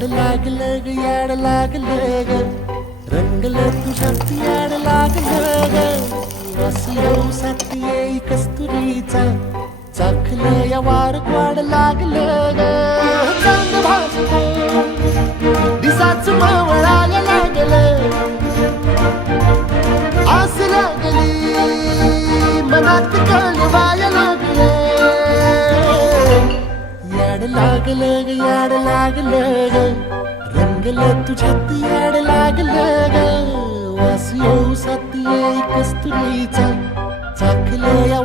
याड लागलं ग याड लागलं ग रंगलं तुझ्यात याड लागलं ग वास येऊसात येई कस्तुरीचा चाखलं या वार वाड लागलं ग चांद भाजलं दिसाच मावळायला लागलं आस लागली मनात कळवायला लागलं याड लागलं ग याड लागलं ग रंगलं तुझ्यात याड लागलं ग वास येऊसात येई कस्तुरीचा चाखलं या